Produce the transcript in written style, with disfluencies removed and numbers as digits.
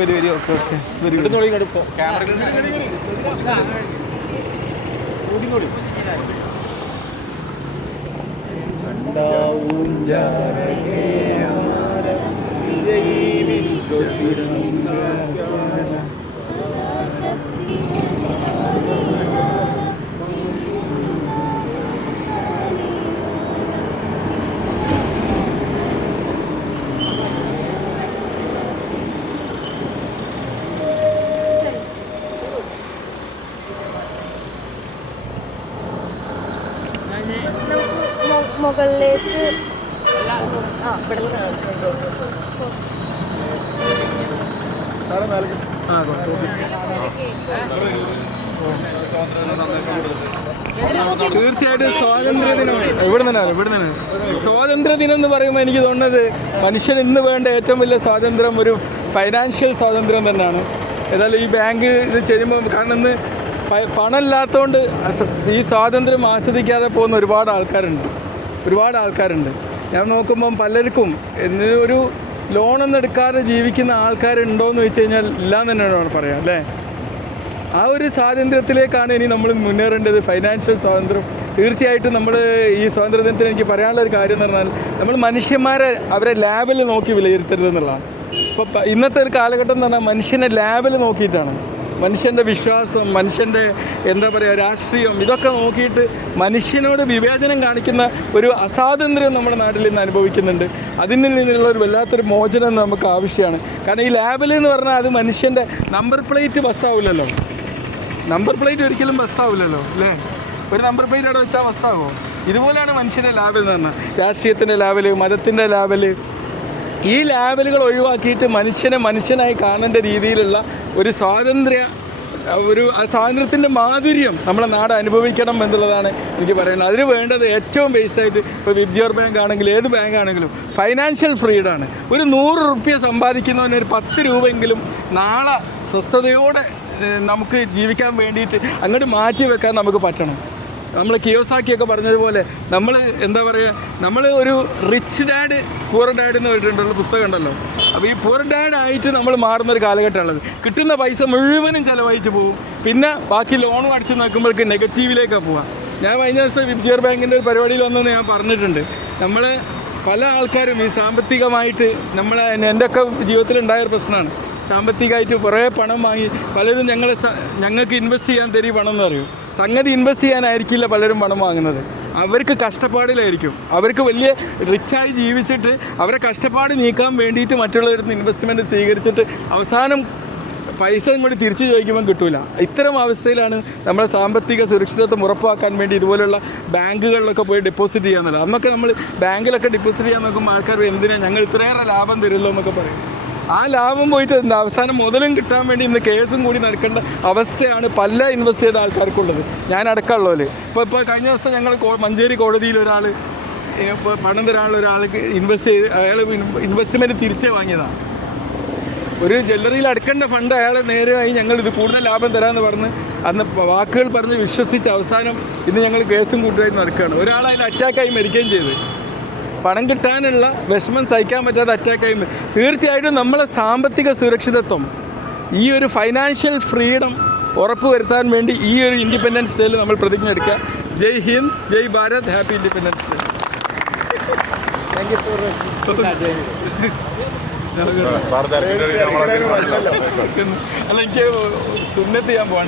Very very okay okay very മുകളിലേക്ക് തീർച്ചയായിട്ടും സ്വാതന്ത്ര്യ ദിനം ഇവിടെ തന്നെ സ്വാതന്ത്ര്യ ദിനം എന്ന് പറയുമ്പോൾ എനിക്ക് തോന്നുന്നത് മനുഷ്യൻ ഇന്ന് വേണ്ട ഏറ്റവും വലിയ സ്വാതന്ത്ര്യം ഒരു ഫൈനാൻഷ്യൽ സ്വാതന്ത്ര്യം തന്നെയാണ്. ഏതായാലും ഈ ബാങ്ക് ഇത് ചെയ്യുമ്പോൾ കാരണം ഇന്ന് പണമില്ലാത്തതുകൊണ്ട് ഈ സ്വാതന്ത്ര്യം ആസ്വദിക്കാതെ പോകുന്ന ഒരുപാട് ആൾക്കാരുണ്ട്. ഞാൻ നോക്കുമ്പം പലർക്കും ഒരു ലോണൊന്നും എടുക്കാതെ ജീവിക്കുന്ന ആൾക്കാരുണ്ടോയെന്ന് ചോദിച്ചു കഴിഞ്ഞാൽ ഇല്ലാന്ന് തന്നെയാണ് പറയാം അല്ലേ. ആ ഒരു സ്വാതന്ത്ര്യത്തിലേക്കാണ് ഇനി നമ്മൾ മുന്നേറേണ്ടത്, ഫൈനാൻഷ്യൽ സ്വാതന്ത്ര്യം. തീർച്ചയായിട്ടും നമ്മൾ ഈ സ്വാതന്ത്ര്യ ദിനത്തിൽ എനിക്ക് പറയാനുള്ള ഒരു കാര്യം എന്ന് പറഞ്ഞാൽ നമ്മൾ മനുഷ്യന്മാരെ അവരെ ലാബിൽ നോക്കി വിലയിരുത്തരുത് എന്നുള്ളതാണ്. ഇപ്പോൾ ഇന്നത്തെ ഒരു കാലഘട്ടം എന്ന് പറഞ്ഞാൽ മനുഷ്യനെ ലാബിൽ നോക്കിയിട്ടാണ്, മനുഷ്യൻ്റെ വിശ്വാസം, മനുഷ്യൻ്റെ എന്താ പറയുക രാഷ്ട്രീയം, ഇതൊക്കെ നോക്കിയിട്ട് മനുഷ്യനോട് വിവേചനം കാണിക്കുന്ന ഒരു അസ്വാതന്ത്ര്യം നമ്മുടെ നാട്ടിൽ ഇന്ന് അനുഭവിക്കുന്നുണ്ട്. അതിൽ നിന്നുള്ള ഒരു വല്ലാത്തൊരു മോചനം നമുക്ക് ആവശ്യമാണ്. കാരണം ഈ ലാബിൽ എന്ന് പറഞ്ഞാൽ അത് മനുഷ്യൻ്റെ നമ്പർ പ്ലേറ്റ് ബസ്സാവില്ലല്ലോ, നമ്പർ പ്ലേറ്റ് ഒരിക്കലും ബസ്സാവില്ലല്ലോ അല്ലേ. ഒരു നമ്പർ പ്ലേറ്റ് അവിടെ വെച്ചാൽ ബസ്സാകുമോ? ഇതുപോലെയാണ് മനുഷ്യൻ്റെ ലാബിൽ എന്ന് പറഞ്ഞാൽ, രാഷ്ട്രീയത്തിൻ്റെ ലാബിൽ, മതത്തിൻ്റെ ലാബിൽ. ഈ ലാബലുകൾ ഒഴിവാക്കിയിട്ട് മനുഷ്യനെ മനുഷ്യനായി കാണേണ്ട രീതിയിലുള്ള ഒരു സ്വാതന്ത്ര്യത്തിൻ്റെ മാധുര്യം നമ്മളെ നാട് അനുഭവിക്കണം എന്നുള്ളതാണ് എനിക്ക് പറയുന്നത്. അതിന് വേണ്ടത് ഏറ്റവും ബേസായിട്ട് ഇപ്പോൾ വിബ്ജിയോർ ബാങ്ക് ആണെങ്കിൽ ഏത് ബാങ്ക് ആണെങ്കിലും ഫൈനാൻഷ്യൽ ഫ്രീഡമാണ്. ഒരു 100 രൂപ സമ്പാദിക്കുന്നവന് ഒരു 10 രൂപയെങ്കിലും നാളെ സ്വസ്ഥതയോടെ നമുക്ക് ജീവിക്കാൻ വേണ്ടിയിട്ട് അങ്ങോട്ട് മാറ്റി വെക്കാൻ നമുക്ക് പറ്റണം. നമ്മൾ കിയോസാക്കിയൊക്കെ പറഞ്ഞതുപോലെ നമ്മൾ എന്താ പറയുക, നമ്മൾ ഒരു റിച്ച് ഡാഡ് പൂർ ഡാഡ് എന്ന് പറഞ്ഞിട്ടുള്ള പുസ്തകം ഉണ്ടല്ലോ. അപ്പോൾ ഈ പൂർ ഡാഡ് ആയിട്ട് നമ്മൾ മാറുന്നൊരു കാലഘട്ടമുള്ളത്. കിട്ടുന്ന പൈസ മുഴുവനും ചിലവഴിച്ച് പോകും, പിന്നെ ബാക്കി ലോണും അടിച്ച് നോക്കുമ്പോഴേക്ക് നെഗറ്റീവിലേക്കാണ് പോവുക. ഞാൻ കഴിഞ്ഞ ദിവസം വിബ്ജിയോർ ബാങ്കിൻ്റെ ഒരു പരിപാടിയിൽ വന്നെന്ന് ഞാൻ പറഞ്ഞിട്ടുണ്ട്. നമ്മൾ പല ആൾക്കാരും ഈ സാമ്പത്തികമായിട്ട് എൻ്റെയൊക്കെ ജീവിതത്തിലുണ്ടായൊരു പ്രശ്നമാണ്. സാമ്പത്തികമായിട്ട് കുറേ പണം വാങ്ങി പലരും ഞങ്ങൾക്ക് ഇൻവെസ്റ്റ് ചെയ്യാൻ തരി പണം എന്ന് പറയും. സംഗതി ഇൻവെസ്റ്റ് ചെയ്യാനായിരിക്കില്ല പലരും പണം വാങ്ങുന്നത്, അവർക്ക് കഷ്ടപ്പാടിലായിരിക്കും. അവർക്ക് വലിയ റിച്ചായി ജീവിച്ചിട്ട് അവരെ കഷ്ടപ്പാട് നീക്കാൻ വേണ്ടിയിട്ട് മറ്റുള്ളവരുടെ ഇൻവെസ്റ്റ്മെൻറ്റ് സ്വീകരിച്ചിട്ട് അവസാനം പൈസ കൂടി തിരിച്ചു ചോദിക്കുമ്പോൾ കിട്ടില്ല. ഇത്തരം അവസ്ഥയിലാണ് നമ്മൾ സാമ്പത്തിക സുരക്ഷിതത്വം ഉറപ്പാക്കാൻ വേണ്ടി ഇതുപോലുള്ള ബാങ്കുകളിലൊക്കെ പോയി ഡെപ്പോസിറ്റ് ചെയ്യാന്നുള്ളത്. അന്നൊക്കെ നമ്മൾ ബാങ്കിലൊക്കെ ഡെപ്പോസിറ്റ് ചെയ്യാൻ നോക്കുമ്പോൾ ആൾക്കാർ എന്തിനാണ് ഞങ്ങൾ ഇത്രയേറെ ലാഭം തരുമല്ലോ എന്നൊക്കെ പറയും. ആ ലാഭം പോയിട്ട് അവസാനം മുതലും കിട്ടാൻ വേണ്ടി ഇന്ന് കേസും കൂടി നടക്കേണ്ട അവസ്ഥയാണ് പല ഇൻവെസ്റ്റ് ചെയ്ത ആൾക്കാർക്കുള്ളത്, ഞാൻ അടക്കമുള്ളവർ. ഇപ്പോൾ കഴിഞ്ഞ ദിവസം ഞങ്ങൾ മഞ്ചേരി കോടതിയിൽ പണം തരാനുള്ള ഒരാൾക്ക് അയാൾ ഇൻവെസ്റ്റ്മെൻറ്റ് തിരിച്ചേ വാങ്ങിയതാണ്. ഒരു ജ്വല്ലറിയിൽ അടക്കേണ്ട ഫണ്ട് അയാളെ നേരെയായി ഞങ്ങളിത് കൂടുതൽ ലാഭം തരാമെന്ന് പറഞ്ഞ് അന്ന് വാക്കുകൾ പറഞ്ഞ് വിശ്വസിച്ച് അവസാനം ഇന്ന് ഞങ്ങൾ കേസും കൂട്ടുകാരും നടക്കുകയാണ്. ഒരാൾ അതിന് അറ്റാക്കായി മരിക്കുകയും ചെയ്ത്, പണം കിട്ടാനുള്ള വിഷമം സഹിക്കാൻ പറ്റാതെ അറ്റാക്കായി. തീർച്ചയായിട്ടും നമ്മളെ സാമ്പത്തിക സുരക്ഷിതത്വം, ഈ ഒരു ഫൈനാൻഷ്യൽ ഫ്രീഡം ഉറപ്പുവരുത്താൻ വേണ്ടി ഈ ഒരു ഇൻഡിപെൻഡൻസ് ഡേയിൽ നമ്മൾ പ്രതിജ്ഞ എടുക്കുക. Jai Hind, Jai Bharat, happy independence day. Thank you for അല്ല എനിക്ക് സുന്നത്ത് ചെയ്യാൻ പോകാൻ